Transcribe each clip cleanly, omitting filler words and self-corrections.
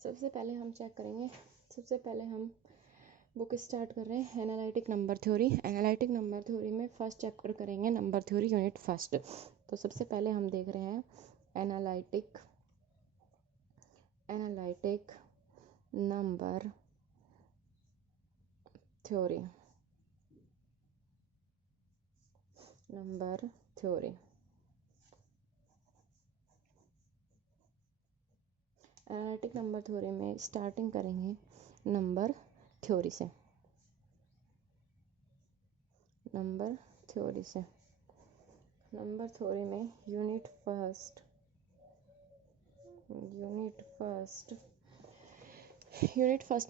सबसे पहले हम चेक करेंगे, सबसे पहले हम बुक स्टार्ट कर रहे हैं analytic number theory. Analytic number theory में फर्स्ट चैप्टर करेंगे नंबर थ्योरी यूनिट फर्स्ट। तो सबसे पहले हम देख रहे हैं analytic number theory. Analytic number theory में स्टार्टिंग करेंगे नंबर थ्योरी से। नंबर थ्योरी में यूनिट फर्स्ट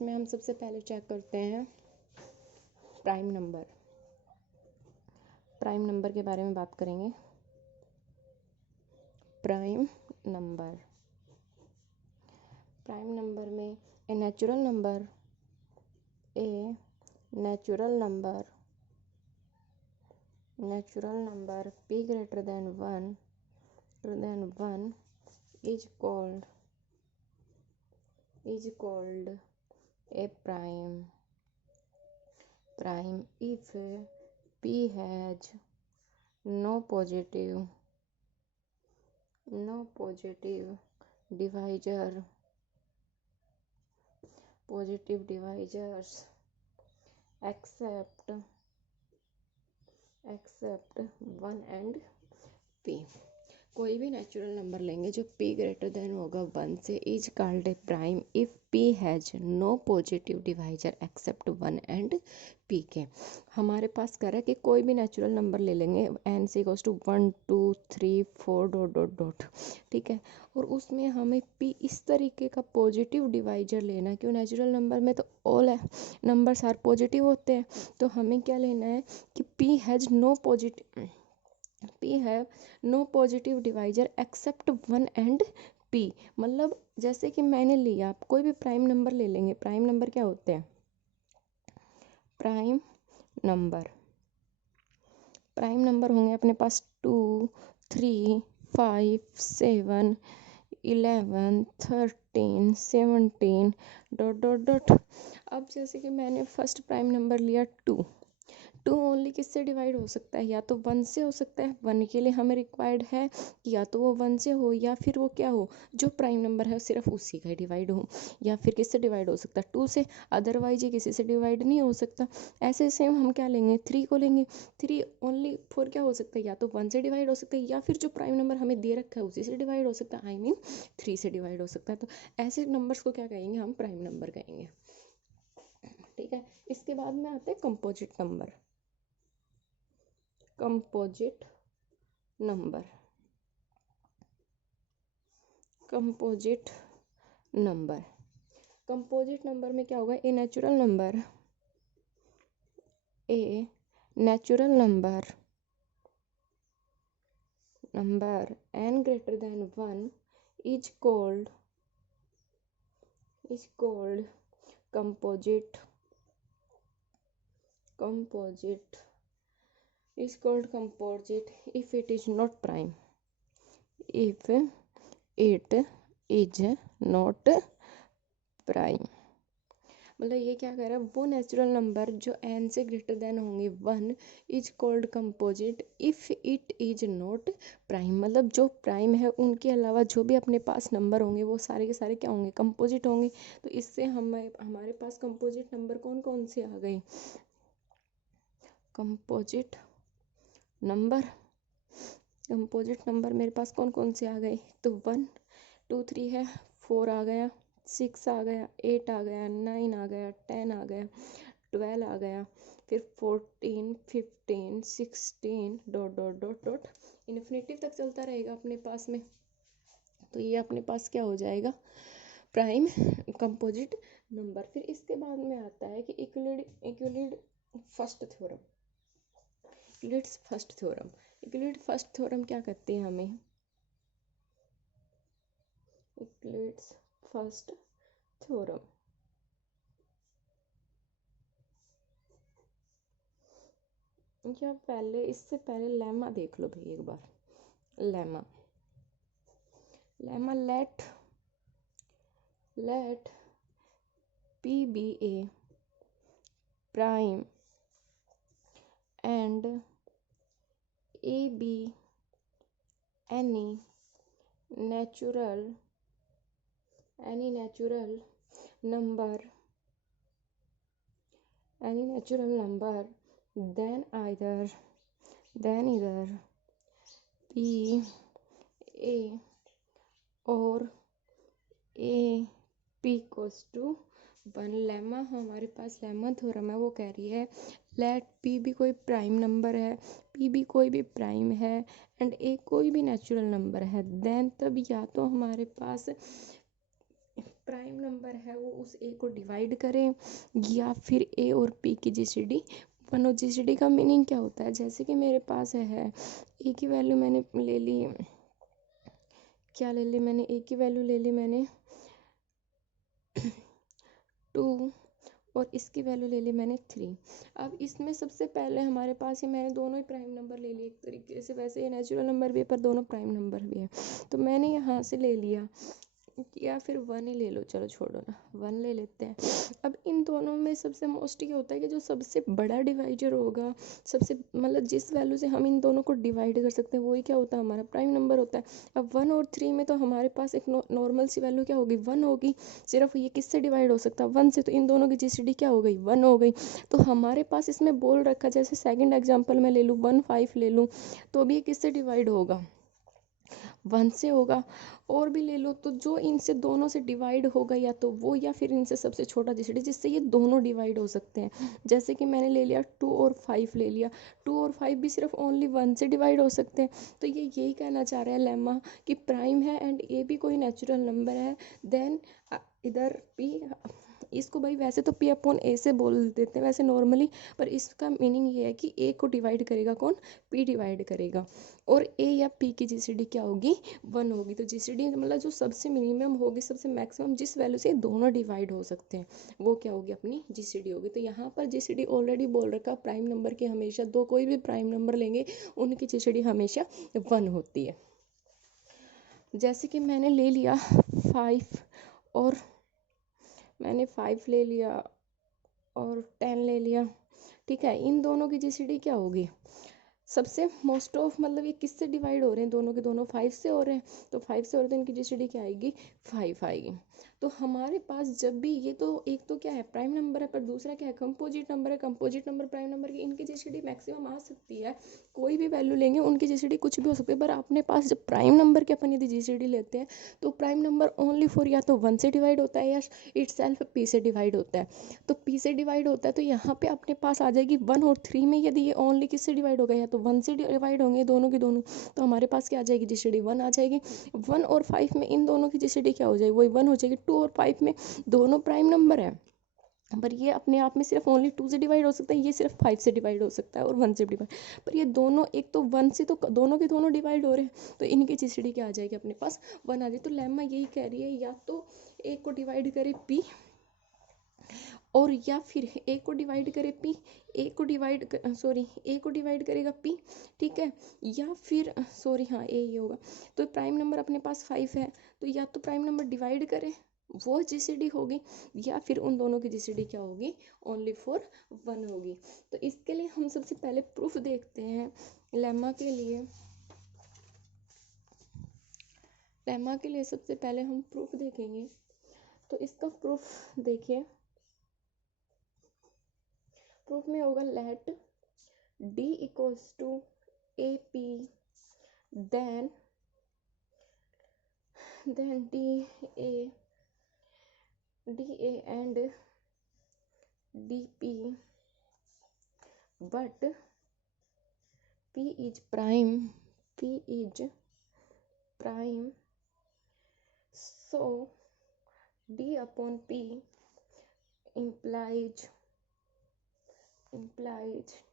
में हम सबसे पहले चेक करते हैं प्राइम नंबर के बारे में बात करेंगे। प्राइम नंबर में a natural number p greater than 1 is called a prime if p has no positive divisors except 1 and p। कोई भी नेचुरल नंबर लेंगे जो p ग्रेटर देन होगा 1 से is called a prime if p has no positive divisor except 1 and p के। हमारे पास कह रहा है कि कोई भी नेचुरल नंबर ले लेंगे n से इक्वल्स टू 1 2 3 4 ... ठीक है, और उसमें हमें p इस तरीके का पॉजिटिव डिवाइजर लेना है। क्यों, नेचुरल नंबर में तो ऑल है नंबर्स आर पॉजिटिव होते हैं। तो हमें क्या लेना है कि p has no positive divisor except 1 and p। मतलब जैसे कि मैंने लिया, आप कोई भी प्राइम नंबर ले लेंगे। प्राइम नंबर क्या होते हैं? प्राइम नंबर होंगे अपने पास 2 3 5 7 11 13 17 ... अब जैसे कि मैंने फर्स्ट प्राइम नंबर लिया 2 ओनली किससे डिवाइड हो सकता है? या तो 1 से हो सकता है। 1 के लिए हमें रिक्वायर्ड है कि या तो वो 1 से हो या फिर वो क्या हो, जो प्राइम नंबर है सिर्फ उसी का डिवाइड हो। या फिर किससे डिवाइड हो सकता है? 2 से, अदरवाइज ये किसी से डिवाइड नहीं हो सकता। ऐसे सेम हम क्या लेंगे? 3 को लेंगे। 3 ओनली फॉर क्या हो सकता है? या तो 1 से डिवाइड हो सकता है या फिर जो प्राइम नंबर हमें दे रखा है उसी से डिवाइड हो सकता है, आई मीन 3 से डिवाइड हो सकता है। तो ऐसे नंबर्स को क्या कहेंगे? हम प्राइम नंबर कहेंगे। ठीक है, इसके बाद में आते हैं कंपोजिट नंबर। कंपोजिट नंबर में क्या होगा? A natural number n greater than 1 is called composite if it is not prime. मतलब ये क्या कह रहा है? वो नेचुरल नंबर जो n से ग्रेटर देन होंगे 1 is called composite if it is not prime. मतलब जो प्राइम है उनके अलावा जो भी अपने पास नंबर होंगे वो सारे के सारे क्या होंगे? कंपोजिट होंगे। तो इससे हमारे पास कंपोजिट नंबर कौन कौन से आ गए? कंपोजिट नंबर मेरे पास कौन कौन से आ गए? तो 1 2 3 है, 4 आ गया, 6 आ गया, 8 आ गया, 9 आ गया, 10 आ गया, 12 आ गया, फिर 14 15 16 ... इन्फिनिटिव तक चलता रहेगा अपने पास में। तो ये अपने पास क्या हो जाएगा? Prime composite number. फिर इसके बाद में आता है कि यूक्लिड फर्स्ट थ्योरम क्या कहते हैं हमें? यूक्लिड्स फर्स्ट थ्योरम या पहले, इससे पहले लेमा देख लो भाई एक बार। Lemma let let P be a prime and A be any natural number then either P A or A P equals to 1। Lemma हमारे पास लेमा थ्योरम है, वो कह रही है लेट P भी कोई प्राइम नंबर है, P भी कोई भी प्राइम है एंड A कोई भी नेचुरल नंबर है, देन तब या तो हमारे पास प्राइम नंबर है वो उस A को डिवाइड करें या फिर A और P की GCD 1 हो। GCD का मीनिंग क्या होता है, जैसे कि मेरे पास है A की वैल्यू मैंने ले ली, क्या ले ली मैंने, A की वैल्यू ले ली मैंने 2 और इसकी वैल्यू ले ली मैंने 3। अब इसमें सबसे पहले हमारे पास ही मैंने दोनों ही प्राइम नंबर ले लिए एक तरीके से, वैसे ये नेचुरल नंबर भी है पर दोनों प्राइम नंबर भी है, तो मैंने यहाँ से ले लिया, या फिर 1 ही ले लो, चलो छोड़ो ना 1 ले लेते हैं। अब इन दोनों में सबसे मोस्ट ये होता है कि जो सबसे बड़ा डिवाइजर होगा, सबसे मतलब जिस वैल्यू से हम इन दोनों को डिवाइड कर सकते हैं वही क्या होता है, हमारा प्राइम नंबर होता है। अब 1 और 3 में तो हमारे पास एक नॉर्मल सी वैल्यू क्या होगी, 1 होगी। सिर्फ ये किससे डिवाइड हो सकता है, 1 से, तो इन दोनों की GCD क्या हो गई, 1 हो गई। तो हमारे पास इसमें बोल रखा, जैसे सेकेंड एग्जाम्पल में ले लूँ 1 5 ले लूँ, तो अभी ये किससे डिवाइड होगा, 1 से होगा। और भी ले लो तो जो इनसे दोनों से डिवाइड होगा या तो वो, या फिर इनसे सबसे छोटा GCD जिससे ये दोनों डिवाइड हो सकते हैं, जैसे कि मैंने ले लिया 2 और 5 ले लिया, 2 और 5 भी सिर्फ ओनली 1 से डिवाइड हो सकते हैं। तो ये यही कहना चाह रहा है लेमा कि प्राइम है एंड ए भी कोई नेचुरल नंबर है, देन इधर P, इसको भाई वैसे तो P अपॉन A से बोल देते हैं वैसे नॉर्मली, पर इसका मीनिंग ये है कि A को डिवाइड करेगा कौन, P डिवाइड करेगा, और A या P की GCD क्या होगी, 1 होगी। तो GCD मतलब जो सबसे मिनिमम होगी, सबसे मैक्सिमम जिस वैल्यू से दोनों डिवाइड हो सकते हैं वो क्या होगी, अपनी GCD होगी। तो यहाँ पर GCD ऑलरेडी बोल रखा, प्राइम नंबर की हमेशा दो, कोई भी प्राइम नंबर लेंगे उनकी GCD हमेशा 1 होती है। जैसे कि मैंने ले लिया 5 और मैंने 5 ले लिया और 10 ले लिया, ठीक है। इन दोनों की GCD क्या होगी, सबसे मोस्ट ऑफ मतलब ये किससे डिवाइड हो रहे हैं, दोनों के दोनों 5 से हो रहे हैं, तो 5 से हो रहे हैं तो इनकी GCD क्या आएगी, 5 आएगी। तो हमारे पास जब भी ये, तो एक तो क्या है प्राइम नंबर है, पर दूसरा क्या है कंपोजिट नंबर है। कंपोजिट नंबर प्राइम नंबर की इनकी GCD मैक्सिमम आ सकती है, कोई भी वैल्यू लेंगे उनकी GCD कुछ भी हो सकती है। पर अपने पास जब प्राइम नंबर के अपन यदि GCD लेते हैं तो प्राइम नंबर ओनली फॉर या तो 1 से डिवाइड होता है या इटसेल्फ P से डिवाइड होता है। तो P से डिवाइड होता है तो यहाँ पे अपने पास आ जाएगी 1 और 3 में यदि ये ओनली किससे डिवाइड होगा, या तो 1 से डिवाइड होंगे दोनों के दोनों, तो हमारे पास क्या आ जाएगी, GCD 1 आ जाएगी। 1 और 5 में इन दोनों की GCD क्या हो जाएगी, वही 1 हो जाएगी। 2 और 5 में दोनों प्राइम नंबर है, पर ये अपने आप में सिर्फ ओनली 2 से डिवाइड हो सकता है, ये सिर्फ 5 से डिवाइड हो सकता है और 1 से डिवाइड, पर ये दोनों एक तो 1 से तो दोनों के दोनों डिवाइड हो रहे हैं, तो इनकी GCD क्या आ जाएगी, अपने पास 1 आ जाएगी। तो लेम्मा यही कह रही है, या तो एक को डिवाइड करे P और या फिर ए को डिवाइड करे P, ए को डिवाइड करेगा P, ठीक है, या फिर सॉरी हाँ ए ये होगा। तो प्राइम नंबर अपने पास 5 है, तो या तो प्राइम नंबर डिवाइड करे वो GCD होगी, या फिर उन दोनों की GCD क्या होगी, ओनली फॉर 1 होगी। तो इसके लिए हम सबसे पहले प्रूफ देखते हैं लेम्मा के लिए। लेम्मा के लिए सबसे पहले हम प्रूफ देखेंगे, तो इसका प्रूफ देखिए, प्रूफ में होगा let D equals to AP then DA and DP, but P is prime, so D upon P implies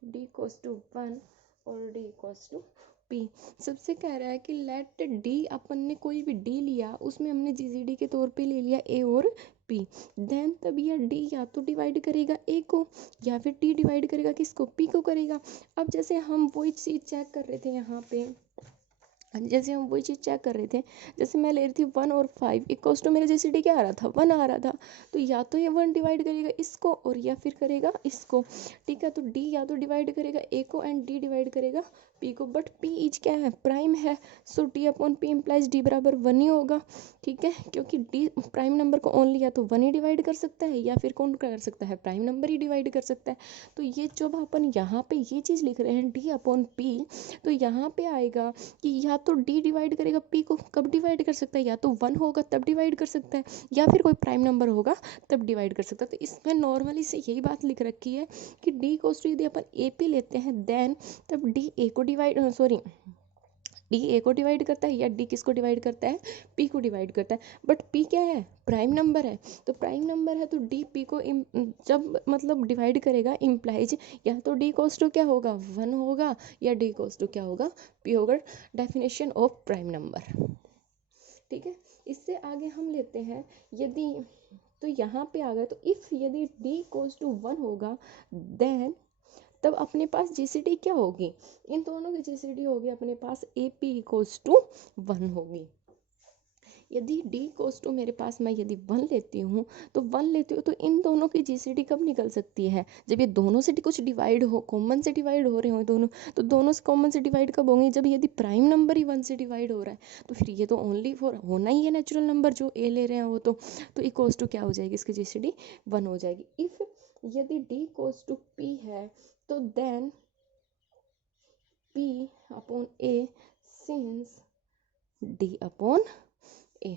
D equals to 1 और D equals to P। सबसे कह रहा है कि लेट D, अपन ने कोई भी D लिया उसमें हमने GCD के तौर पे ले लिया A और P, देन तब यह D या तो डिवाइड करेगा A को या फिर D डिवाइड करेगा किसको, P को करेगा। अब जैसे हम वही चीज़ चेक कर रहे थे यहाँ पे जैसे हम वही चीज़ चेक कर रहे थे, जैसे मैं ले रही थी 1 और 5 इक्वल्स टू मेरा जीसीडी क्या आ रहा था, 1 आ रहा था। तो या तो ये 1 डिवाइड करेगा इसको और या फिर करेगा इसको। ठीक है, तो डी या तो डिवाइड करेगा ए को एंड डी डिवाइड करेगा पी को, बट पी इज क्या है, प्राइम है। So d upon p implies d बराबर 1 ही होगा। ठीक है, क्योंकि डी प्राइम नंबर को ओनली या तो 1 ही डिवाइड कर सकता है या फिर कौन कर सकता है, प्राइम नंबर ही डिवाइड कर सकता है। तो ये जब अपन यहाँ पे ये चीज़ लिख रहे हैं डी अपॉन पी, तो यहाँ पे आएगा कि या तो डी डिवाइड करेगा पी को, कब डिवाइड कर सकता है, या तो 1 होगा तब डिवाइड कर सकता है या फिर कोई प्राइम नंबर होगा तब डिवाइड कर सकता है। तो इसमें नॉर्मली से यही बात लिख रखी है कि डी कोस टू यदि अपन ए पी लेते हैं देन तब डी ए को डिवाइड डी ए को डिवाइड करता है या डी किसको डिवाइड करता है, पी को डिवाइड करता है। बट पी क्या है, प्राइम नंबर है। तो प्राइम नंबर है तो डी पी को जब मतलब डिवाइड करेगा इम्प्लाइज या तो डी कोस टू क्या होगा 1 होगा या डी कोस टू क्या होगा पी होगा। Definition of prime number. ठीक है, इससे आगे हम लेते हैं यदि, तो यहाँ पे आ गया, तो इफ यदि डी कोस टू 1 होगा देन तब अपने पास जीसीडी क्या होगी, इन दोनों की जीसीडी होगी अपने पास ए पी इक्वल्स टू 1 होगी। यदि डी कोस टू मेरे पास मैं यदि 1 लेती हूँ तो 1 लेती हूँ तो इन दोनों की जीसीडी कब निकल सकती है, जब ये दोनों से कुछ डिवाइड हो, कॉमन से डिवाइड हो रहे हो दोनों। तो दोनों से कॉमन से डिवाइड कब होंगे, जब यदि प्राइम नंबर ही 1 से डिवाइड हो रहा है। तो फिर ये तो ओनली फॉर होना ही है नेचुरल नंबर जो ए ले रहे हैं वो तो इक्वल्स टू क्या हो जाएगी, इसकी जीसीडी 1 हो जाएगी। इफ यदि डी कोस टू पी है तो then P upon a since D upon a.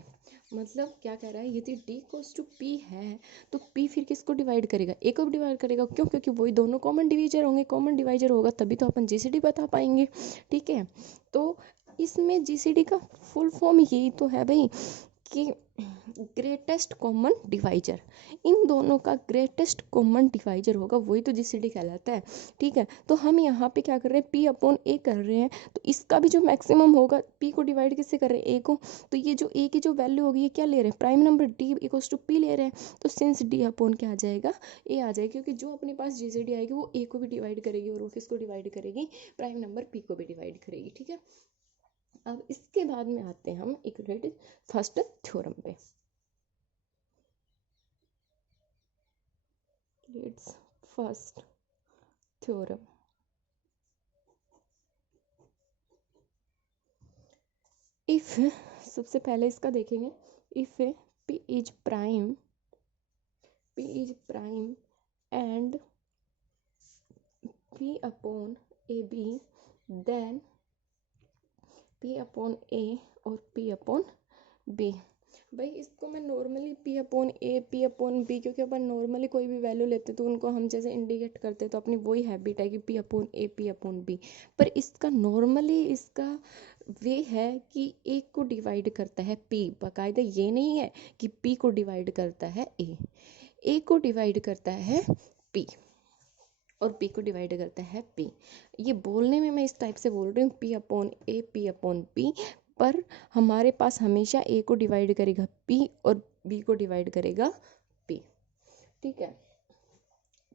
मतलब क्या कह रहा है, यदि D कोस टू P है तो P फिर किसको डिवाइड करेगा, ए को डिवाइड करेगा। क्यों, क्योंकि वही दोनों कॉमन डिवीजर होंगे, कॉमन डिवाइजर होगा तभी तो अपन जीसीडी बता पाएंगे। ठीक है, तो इसमें जीसीडी का फुल फॉर्म यही तो है भाई कि ग्रेटेस्ट कॉमन डिवाइजर, इन दोनों का ग्रेटेस्ट कॉमन डिवाइजर होगा वही तो जीसीडी कहलाता है। ठीक है, तो हम यहाँ पे क्या कर रहे हैं, पी अपॉन ए कर रहे हैं, तो इसका भी जो मैक्सिमम होगा पी को डिवाइड किससे कर रहे हैं, ए को। तो ये जो ए की जो वैल्यू होगी ये क्या ले रहे हैं, prime number D equals to P ले रहे हैं। तो सिंस डी अपॉन क्या आ जाएगा, ए आ जाएगा, क्योंकि जो अपने पास जीसीडी आएगी वो ए को भी डिवाइड करेगी और वो किसको डिवाइड करेगी, प्राइम नंबर पी को भी डिवाइड करेगी। ठीक है, अब इसके बाद में आते हैं हम इक्वेटेड फर्स्ट थ्योरम पे। It's first theorem. इफ सबसे पहले इसका देखेंगे, if p is prime and p upon A b then p upon a और p अपॉन b। भाई इसको मैं normally p upon a p upon b, क्योंकि अपन नॉर्मली कोई भी वैल्यू लेते तो उनको हम जैसे इंडिकेट करते तो अपनी वही हैबिट है कि p upon a p upon b। पर इसका नॉर्मली इसका वे है कि a को डिवाइड करता है p, बाकायदा ये नहीं है कि p को डिवाइड करता है a को डिवाइड करता है p और p को डिवाइड करता है p। ये बोलने में मैं इस टाइप से बोल रही हूँ p upon a p upon p, पर हमारे पास हमेशा a को डिवाइड करेगा p और b को डिवाइड करेगा p। ठीक है,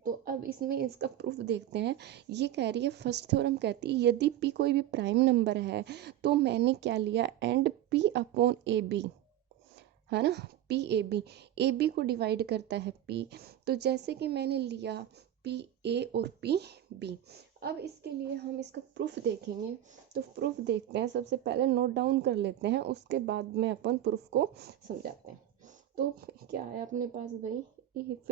तो अब इसमें इसका प्रूफ देखते हैं। ये कह रही है फर्स्ट थ्योरम कहती है यदि p कोई भी प्राइम नंबर है तो मैंने क्या लिया, and p upon A B है ना, p ए बी को डिवाइड करता है p। तो जैसे कि मैंने लिया p a और p b। अब इसके लिए हम इसका प्रूफ देखेंगे, तो प्रूफ देखते हैं। सबसे पहले नोट डाउन कर लेते हैं, उसके बाद में अपन प्रूफ को समझाते हैं। तो क्या है अपने पास भाई, if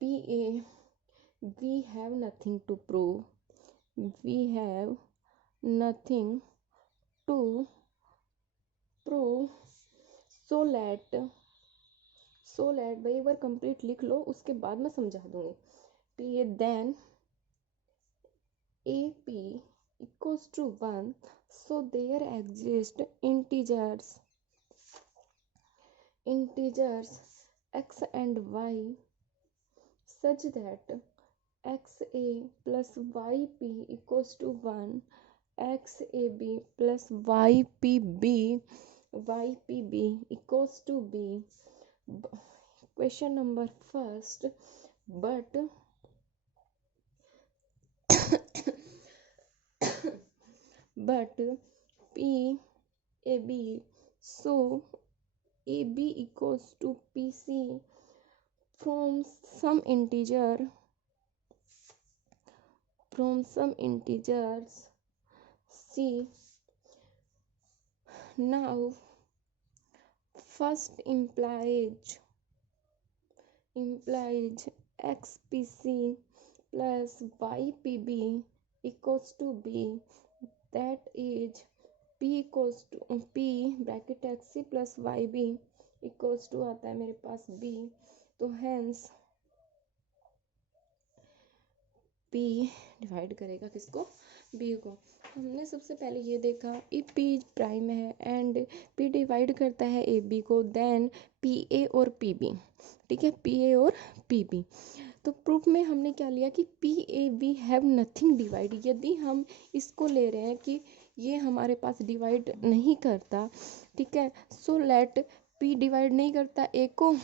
p a we have nothing to prove, we have nothing to prove, so let भाई एक बार कंप्लीट लिख लो, उसके बाद मैं समझा दूंगी। p a then a p equals to 1, so there exist integers x and y such that xa plus yp equals to 1, xab plus ypb equals to b। Question number first, but P AB, so AB equals to PC from some integers C. Now first implies XPC plus YPB equals to B, that is P equals to P bracket XC plus YB equals to आता है मेरे पास B, तो hence P divide करेगा किसको, B को। हमने सबसे पहले ये देखा if P प्राइम है एंड P डिवाइड करता है AB को, देन PA और PB, ठीक है, PA और PB। तो प्रूफ में हमने क्या लिया कि PAB हैव नथिंग डिवाइड, यदि हम इसको ले रहे हैं कि ये हमारे पास डिवाइड नहीं करता, ठीक है, सो लेट P डिवाइड नहीं करता A को,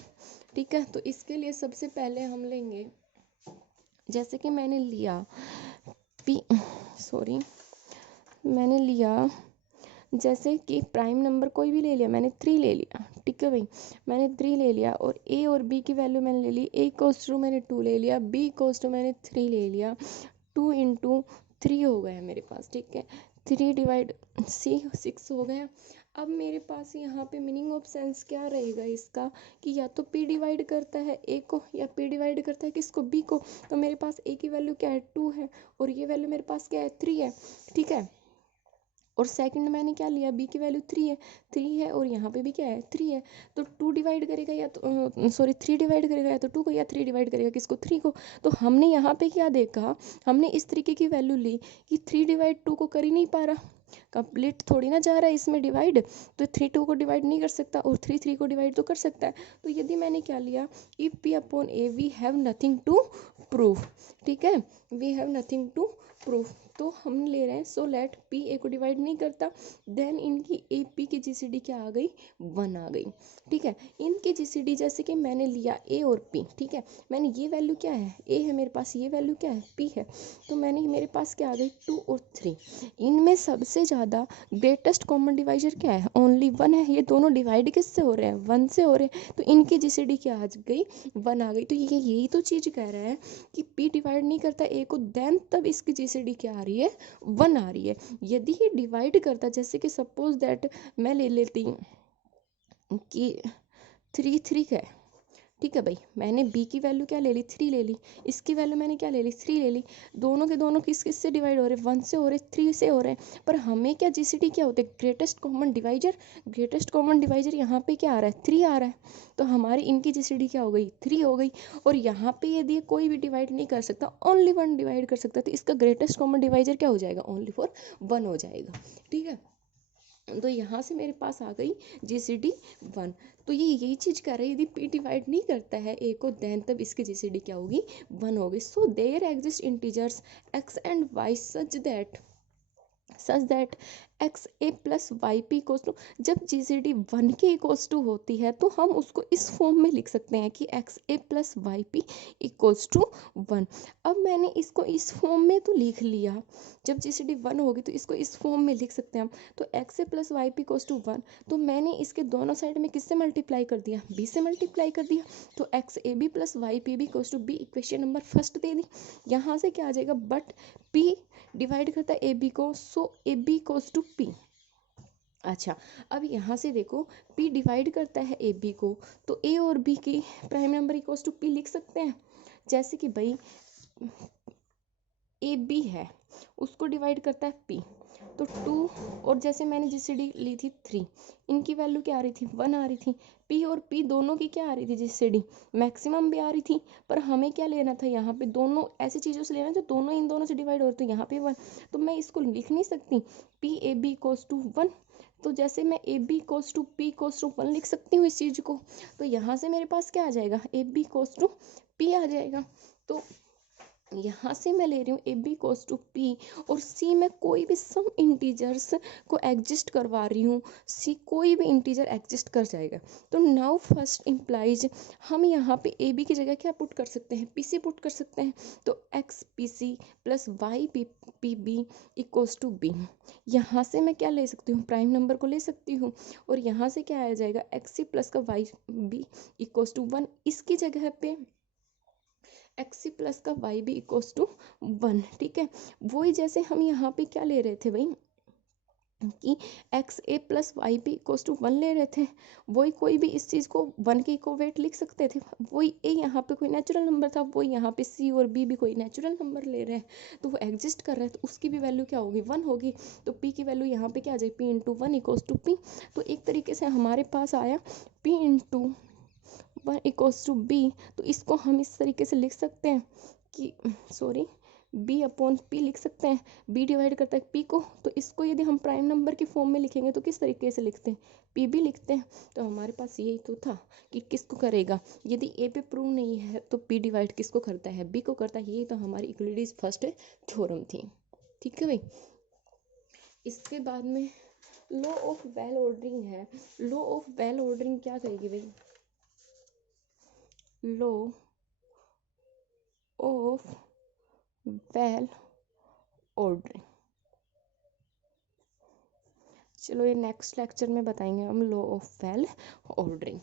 ठीक है, तो इसके लिए सबसे पहले हम लेंगे, जैसे कि मैंने लिया मैंने लिया जैसे कि प्राइम नंबर कोई भी ले लिया, मैंने 3 ले लिया, ठीक है भाई, मैंने 3 ले लिया और A और B की वैल्यू मैंने ले ली, A इक्वल्स टू मैंने 2 ले लिया, B इक्वल्स टू मैंने 3 ले लिया, 2 इंटू 3 हो गया मेरे पास, ठीक है, 3 डिवाइड C 6 हो गया। अब मेरे पास यहाँ पे मीनिंग ऑफ सेंस क्या रहेगा इसका कि या तो P डिवाइड करता है A को या P डिवाइड करता है किसको, B को। तो मेरे पास A की वैल्यू क्या है, 2 है, और ये वैल्यू मेरे पास क्या है, 3 है, ठीक है, और सेकंड मैंने क्या लिया, B की वैल्यू 3 है और यहाँ पे भी क्या है, 3 है, तो 2 डिवाइड करेगा या तो 3 डिवाइड करेगा या तो 2 को, या 3 डिवाइड करेगा किसको, 3 को। तो हमने यहाँ पे क्या देखा, हमने इस तरीके की वैल्यू ली कि 3 डिवाइड 2 को कर ही नहीं पा रहा, कंप्लीट थोड़ी ना जा रहा है इसमें डिवाइड, तो 3 2 को डिवाइड नहीं कर सकता और 3 3 को डिवाइड तो कर सकता है। तो यदि मैंने क्या लिया, if P upon A we have nothing to prove, ठीक है, we have nothing to proof, तो हम ले रहे हैं सो लेट P A को डिवाइड नहीं करता, देन इनकी AP की GCD क्या आ गई, 1 आ गई, ठीक है। इनकी GCD जैसे कि मैंने लिया A और P, ठीक है, मैंने ये वैल्यू क्या है, A है मेरे पास, ये वैल्यू क्या है, P है, तो मैंने मेरे पास क्या आ गई, 2 और 3, इनमें सबसे ज़्यादा ग्रेटेस्ट कॉमन डिवाइजर क्या है, ओनली 1 है, ये दोनों डिवाइड किससे हो रहे हैं, 1 से हो रहे हैं, तो इनकी GCD क्या आ गई, 1 आ गई। तो ये यही तो चीज़ कह रहा है कि P डिवाइड नहीं करता A को, देन तब इसकी GCD क्या आ रही है, 1 आ रही है। यदि ये डिवाइड करता, जैसे कि सपोज दैट मैं ले लेती हूँ कि 3 3 है, ठीक है भाई, मैंने B की वैल्यू क्या ले ली, 3 ले ली, इसकी वैल्यू मैंने क्या ले ली, 3 ले ली, दोनों के दोनों किस से डिवाइड हो रहे हैं, 1 से हो रहे, 3 से हो रहे हैं, पर हमें क्या GCD क्या होते हैं, ग्रेटेस्ट कॉमन डिवाइजर यहाँ पे क्या आ रहा है, 3 आ रहा है, तो हमारी इनकी GCD क्या हो गई, 3 हो गई, और यहाँ पे यदि कोई भी डिवाइड नहीं कर सकता, ओनली 1 डिवाइड कर सकता, तो इसका ग्रेटेस्ट कॉमन डिवाइजर क्या हो जाएगा, ओनली फॉर 1 हो जाएगा, ठीक है। तो यहाँ से मेरे पास आ गई GCD 1। तो ये यही चीज़ कर रही है, यदि P डिवाइड नहीं करता है A को, देन तब इसकी GCD क्या होगी, 1 होगी। So there exist integers x and y such that X A plus Y P equals to, जब GCD 1 के इक्वल्स टू होती है तो हम उसको इस फॉर्म में लिख सकते हैं कि X A plus Y P equals to 1। अब मैंने इसको इस फॉर्म में तो लिख लिया, जब GCD 1 होगी तो इसको इस फॉर्म में लिख सकते हैं हम, तो x A plus Y P equals to 1, तो मैंने इसके दोनों साइड में किससे मल्टीप्लाई कर दिया, b से मल्टीप्लाई कर दिया, तो x a b plus Y P B equals to b, equation number first दे दी। यहाँ से क्या आ जाएगा, बट p डिवाइड करता है ए बी को, so a b equals to p. अच्छा, अब यहाँ से देखो P डिवाइड करता है ए बी को, तो A और B की prime number equals to P लिख सकते हैं, जैसे कि भाई ए बी है, उसको डिवाइड करता है P, तो 2, और जैसे मैंने GCD ली थी 3, इनकी वैल्यू क्या आ रही थी, 1 आ रही थी, P और P दोनों की क्या आ रही थी GCD, मैक्सिमम भी आ रही थी, पर हमें क्या लेना था, यहाँ पे दोनों ऐसी चीज़ों से लेना जो दोनों इन दोनों से डिवाइड हो रही, तो यहाँ पे 1, तो मैं इसको लिख नहीं सकती P A B equals to 1, तो जैसे मैं A B cos to P कोस टू 1 लिख सकती हूँ इस चीज़ को, तो यहाँ से मेरे पास क्या आ जाएगा, a B cos to p आ जाएगा। तो यहाँ से मैं ले रही हूँ a b equals to p, और सी में कोई भी सम इंटीजर्स को एग्जिस्ट करवा रही हूँ, सी कोई भी इंटीजर एग्जिस्ट कर जाएगा। तो नाउ फर्स्ट इम्प्लाइज हम यहाँ पे ए बी की जगह क्या पुट कर सकते हैं, पी सी पुट कर सकते हैं। तो X P C plus Y P B equals to B. यहाँ से मैं क्या ले सकती हूँ, प्राइम नंबर को ले सकती हूँ, और यहाँ से क्या आ जाएगा, एक्स सी प्लस का वाई बी इक्वल्स टू 1। इसकी जगह पे एक्स सी प्लस का वाई बी इक्वल्स टू 1। ठीक है, वही जैसे हम यहाँ पे क्या ले रहे थे भाई, कि X A plus Y B equals to 1 ले रहे थे, वही कोई भी इस चीज़ को 1 के इक्विवेलेंट लिख सकते थे। वही ए यहाँ पे कोई नेचुरल नंबर था, वही यहाँ पे सी और बी भी कोई नेचुरल नंबर ले रहे हैं, तो वो एग्जिस्ट कर रहे हैं, तो उसकी भी वैल्यू क्या होगी, 1 होगी। तो पी की वैल्यू यहाँ पे क्या आ जाएगी, P into 1 equals to P. तो एक तरीके से हमारे पास आया P into 1 equals to B. तो इसको हम इस तरीके से लिख सकते हैं कि सॉरी, बी अपॉन पी लिख सकते हैं, बी डिवाइड करता है पी को। तो इसको यदि हम प्राइम नंबर की फॉर्म में लिखेंगे तो किस तरीके से लिखते हैं, पी भी लिखते हैं। तो हमारे पास यही तो था कि किसको करेगा, यदि ए पे प्रूव नहीं है तो पी डिवाइड किसको करता है, बी को करता है। यही तो हमारी यूक्लिड्स फर्स्ट थ्योरम थी। ठीक है भाई, इसके बाद में लॉ ऑफ वेल ऑर्डरिंग है। लॉ ऑफ वेल ऑर्डरिंग क्या कहेगी भाई, लॉ ऑफ वेल ऑर्डरिंग, चलो ये नेक्स्ट लेक्चर में बताएंगे हम लॉ ऑफ वेल ऑर्डरिंग।